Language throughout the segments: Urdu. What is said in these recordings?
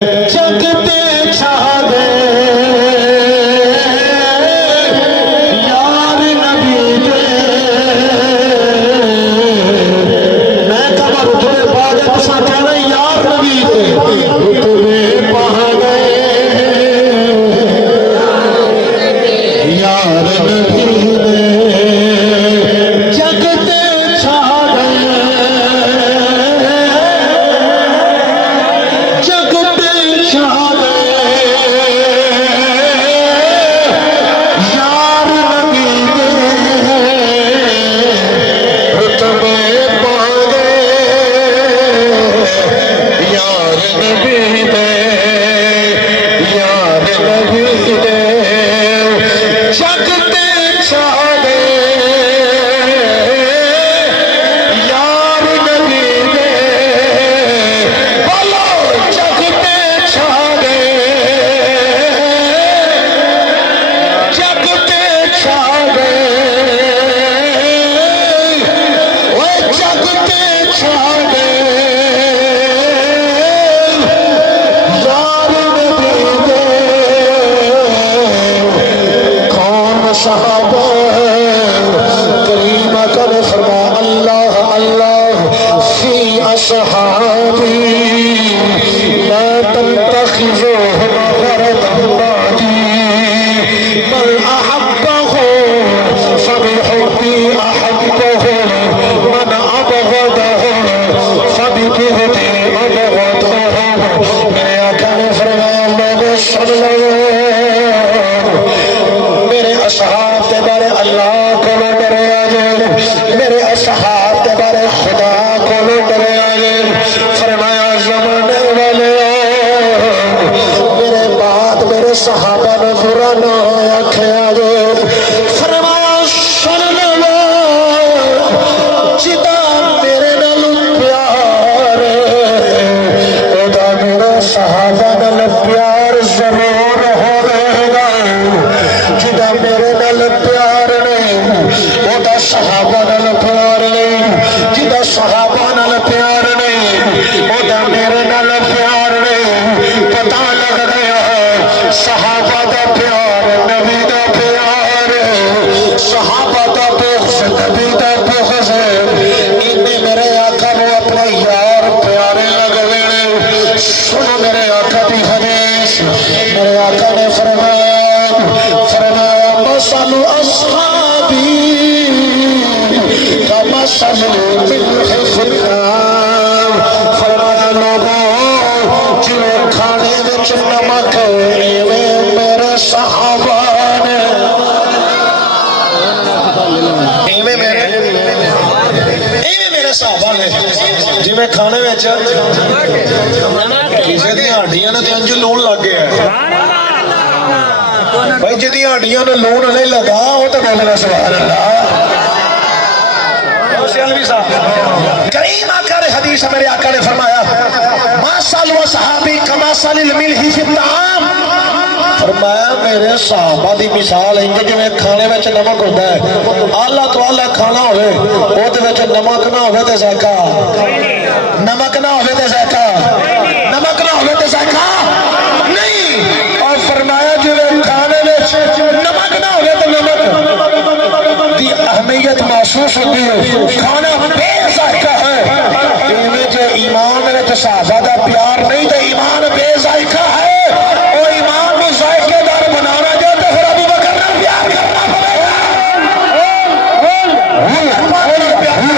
جگتے چھا گئے یار نبی دے میں کبر تھوڑے بعد تسا کہنا یار نبی دے رتبے پا گئے یار نبی دے جگتے چھا گئے جگتے چھا گئے یار نبی دے رتبے پا گئے یار نبی دے یار نبی دے جگتے چھا گئے یار نبی دے بولو جگتے چھا گئے جگتے چھا گئے وہ جگتے چھا گئے یار نبی دے کون صحابہ کریم کر فرما اللہ اللہ فی اصحابی لا تتخذوهم غرضا بعدی بل احبهم فبحبی احبهم من ابغضهم فببغضی ابغضهم میرے آقا نے فرمایا لوگوں سن لو میرے اصحاب کے بارے اللہ کو ڈرے آجے میرے اصحاب کے بارے خدا کو ڈرے آجے فرمایا زمانے والے میرے بعد میرے صحابہ نے برا نہ آکھے آجے فرمایا سن لو جدا میرے نال پیار ادا میرے صحابہ نال پیار ضرور ہوئے گا جدا میرے نال پیار نہیں وہ دا صحابہ نال پیار نہیں جدا صحابہ نال پیار نہیں وہ دا میرے نال پیار نہیں پتہ لگ گیا ہے صحابہ دا پیار نبی دا پیار صحابہ دا بغض نبی دا بغض انہیں میرے آقا کو اپنے یار پیارے لگ گئے سنو میرے آقا دی حدیث میرے آقا نے فرمایا مثل اصحابی کمثل الملح فی النار فرمایا لوگوں جنہیں کھانے وچ نمک ایویں میرے صحابہ نے ایویں میرے صحابہ نے جنہیں کھانے وچ کسی دی ہڈیاں نے تے انج لون لگ گیا بھائی جدی ہڈیاں نے لون نہیں لگا وہ تو بولنا سبحان اللہ کریم آقا نے حدیث میرے آقا نے فرمایا ماسل و صحابی کماسل الملح فی الطعام فرمایا میرے صحابہ دی مثال ہے کہ جویں کھانے وچ نمک ہوندا ہے اعلیٰ تو اعلیٰ کھانا ہوے اودے وچ نمک نہ ہوے تے ذائقہ نمک نہ ہوے تے ذائقہ نمک نہ ہوے تے ذائقہ نہیں اور فرمایا جویں کھانے وچ نمک نہ ہوے تے نمک دی اہمیت محسوس ہوتی ہے کھانا بے ذائقہ ہے ایویں جو ایمان ہے تو صحابہ دا پیار نہیں تو ایمان بے ذائقہ ہے اور ایمان میں ذائقے دار بنانا جو تو پھر ابو بکر نے پیار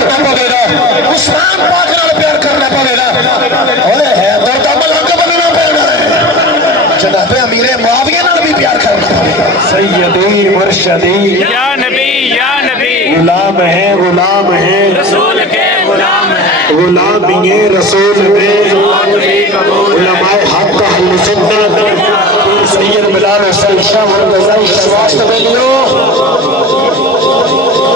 کرنا پڑے گا عثمان پاک نال پیار کرنا پڑے گا اور حیدر دا ملنگ بننا پڑے گا جناب امیر معاویہ نال بھی پیار کرنا پڑے گا سیدی مرشدی یا نبی غلام ہے رسول کے غلام ہے غلام یہ رسول ہے علماء حق اہل سنت سید بلال حسین شاہ مرتضی شواست بیلیو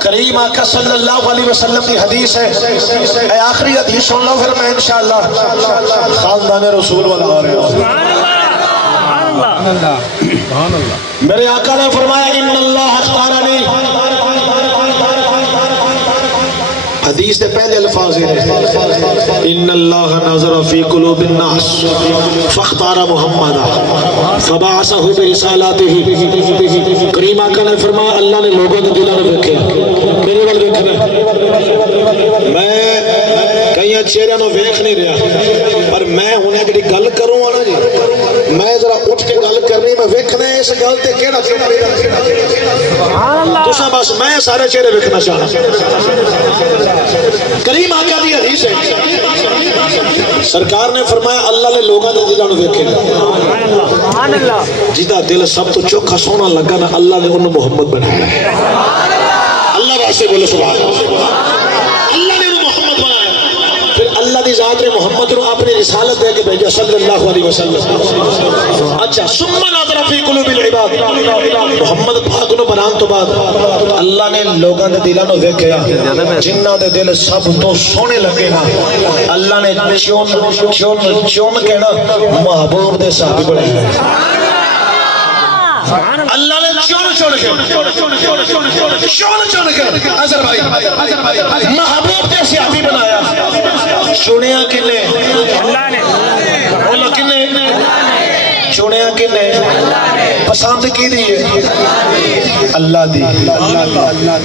کریم آقا صلی اللہ علیہ وسلم کی حدیث ہے اے آخری حدیث سن لو پھر میں انشاءاللہ خاندان رسول والا آ رہے ہیں میرے آقا نے فرمایا ان اللہ اختارنی حدیث کے پہلے الفاظ ہیں ان اللہ نظر فی قلوب الناس فاختار محمد فبعثہ برسالاتہ کریم آقا نے فرمایا اللہ نے لوگوں کے دلوں میں دیکھا میرے وال دیکھنا میں کئی چہرے نو ویکھ نہیں رہا پر میں ہنے جڑی گل کروں نا جی میں ذرا اٹھ کے گل کرنی میں ویکھنا اس گل تے کیڑا تساں بس میں سارے چہرے ویکھنا چاہنا کریم آقا دی حدیث ہے سرکار نے فرمایا اللہ نے لوگوں دے دلاں نو ویکھے سبحان اللہ جدا دل سب تو چوکھا سونا لگا نا اللہ نے انہوں محمد بنایا ہے اللہ واسطے بولو سبحان اللہ نے انہوں محمد بنایا پھر اللہ دی ذات نے محمد نے اپنی رسالت دے کے بھیجا صلی اللہ علیہ وسلم اچھا ثم نظر فی قلوب العباد محمد پاک نو بنان تو بعد اللہ نے لوگاں دے دلاں نو ویکھیا جنہاں دے دل سب تو سونے لگے نا اللہ نے چون کے نا محبوب دے صحابی بنائے اللہ نے چون کے اظہر بھائی محبوب دے صحابی بنایا چنیا کنے اللہ نے بولو کنے چنیا کنے پسند کی دی اللہ دی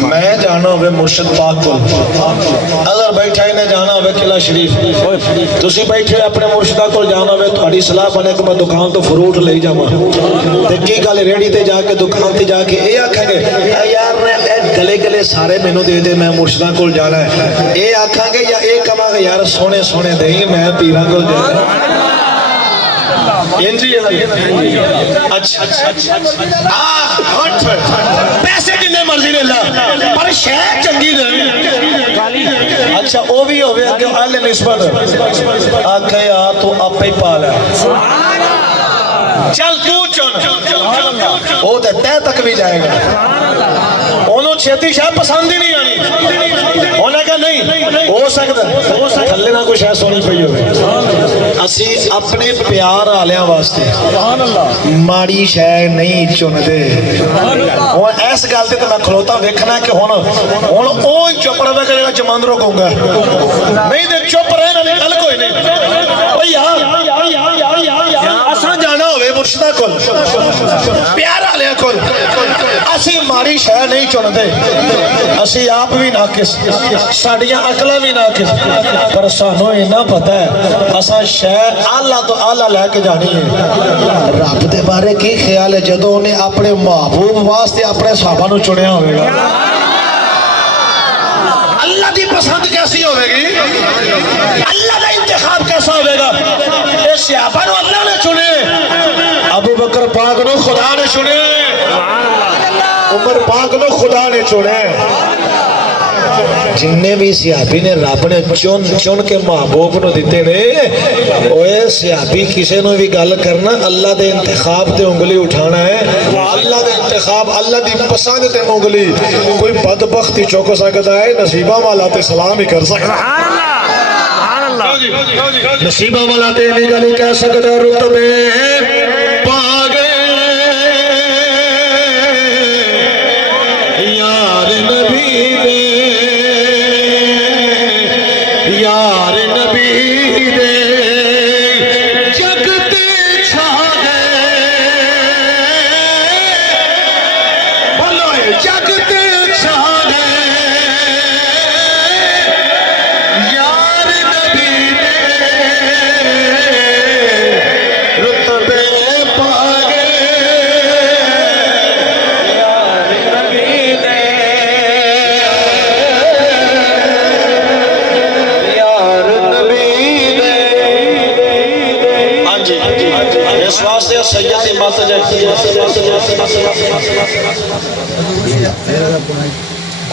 میں جانا ہوئے مرشد پاک کو اگر بیٹھا ہی نے جانا ہوئے قلعہ شریف تسی بیٹھے اپنے مرشدہ کو جانا ہوئے تھوڑی صلاح بنے کہ میں دکان تو فروٹ لے جاواں تے کی گل ریڑی تے جا کے دکان تے جا کے اے آکھاں گے یار گلے گلے سارے مینوں دے دے میں مرشدہ کو جانا ہے اے آکھاں گے یا اے کہاں گے یار سونے سونے دیں میں پیراں کو جانا اچھا پیسے جنے مرضی لے لا پر شے چنگی دے اچھا او بھی ہوے کہ اہل نسبت آکھے یا تو آپ ہی پا لے چل تو چن او تے تہ تک بھی جائے گا انہوں چھتی شاہ پسند ہی نہیں آنی انہیں کہا نہیں ہو سکتا تھلے نہ کچھ ہے سونی پئی ہوئے اسی اپنے پیار آلیاں واسطے ماڑی شے نہیں چن دے ایس گالتے تو میں کھلوتا دیکھنا ہے کہ ہون اوہ چپ رہا کہ جگہ جماندروں کہوں گا نہیں دے چپ رہے نا گل کوئی نہیں اوہ یہاں اساں جانا ہوئے مرشدہ کل پیار آلیاں کل اسی ماڑی شے نہیں چن دے اسی آپ بھی ناقص ساڑیاں اکلا بھی ناقص پر سانو اینا پتا ہے اساں شے اللہ تو اللہ لے کے جانی ہے رب دے بارے کی خیال ہے جدو انہیں اپنے محبوب واسطے اپنے صحابہ نو چنیا ہوئے گا اللہ دی پسند کیسی ہوئے گی اللہ دا انتخاب کیسا ہوئے گا اے صحابہ نو اللہ نے چنے ابو بکر پاک نو خدا نے چنے عمر پاک نو خدا نے چنے جننے بھی صحابی نے رب نے چن کے محبوب نو دیتے نے اوے صحابی کسے نو بھی گل کرنا اللہ دے انتخاب تے انگلی اٹھانا ہے اللہ دے انتخاب اللہ دی پسند تے انگلی کوئی بدبختی چوک سکتا ہے نصیبہ والا تے سلام ہی کر سکتا نصیبہ والا تے نہیں گلی کہہ سکتا رتبے پاگے یار نبی دے یار نبی دے جگتے چھا گئے بولو جگتے چھا گئے یار نبی دے رتبے پا گئے یار نبی دے اس واسطے سیدی مات جائے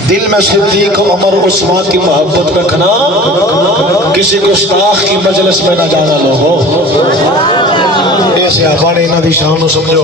دل میں صدیق عمر عثمان کی محبت رکھنا کسی گستاخ کی مجلس میں نہ جانا لوگو ایسے آبا نے انہا دی شان سمجھو